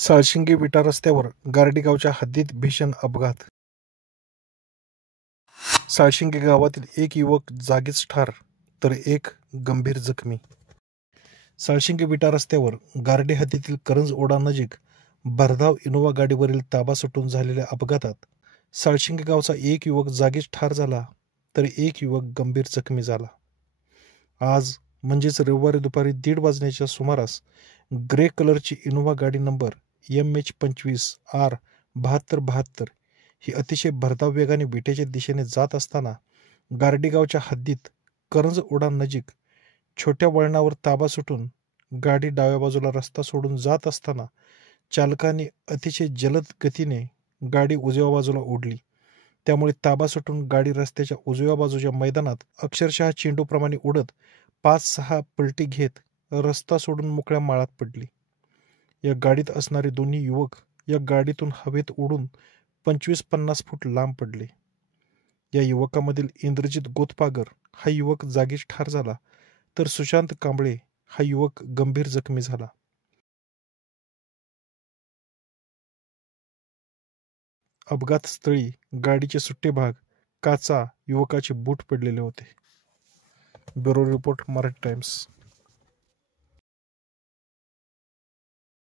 साळशिंगे विटा रस्त्यावर गारडी गावच्या हद्दीत भीषण अपघात. साळशिंगे गावातील एक युवक जागीच ठार तर एक गंभीर जखमी. साळशिंगे विटा रस्त्यावर गारडी हद्दीतील करंज ओढा नजीक भरधाव इनोव्हा गाडीवरील ताबा सुटून झालेल्या अपघातात साळशिंगे गावचा एक युवक जागीच ठार झाला तर एक युवक गंभीर जखमी झाला. आज म्हणजेच रविवारी दुपारी 1:30 वाजण्याच्या सुमारास ग्रे कलरची इनोव्हा गाडी नंबर MH25R7272 ही अतिशय भरधाव वेगाने विट्याच्या दिशेने जात असताना गारडी गावच्या हद्दीत करंज ओढा नजीक छोट्या वळणावर ताबा सुटून गाडी डाव्या बाजूला रस्ता सोडून जात असताना चालकाने अतिशय जलद गतीने गाडी उजव्या बाजूला ओढली. त्यामुळे ताबा सुटून गाडी रस्त्याच्या उजव्या बाजूच्या मैदानात अक्षरशः चेंडूप्रमाणे उडत 5-6 पलटी घेत रस्ता सोडून मोकळ्या माळात पडली. या गाडीत असणारे दोन्ही युवक या गाडीतून हवेत उडून 25-50 फूट लांब पडले. या युवकामधील इंद्रजित गोतपागर हा युवक जागीच ठार झाला तर सुशांत कांबळे हा युवक गंभीर जखमी झाला. अपघातस्थळी गाडीचे सुट्टे भाग, काचा, युवकाचे बूट पडलेले होते. Bureau report, Marathi times.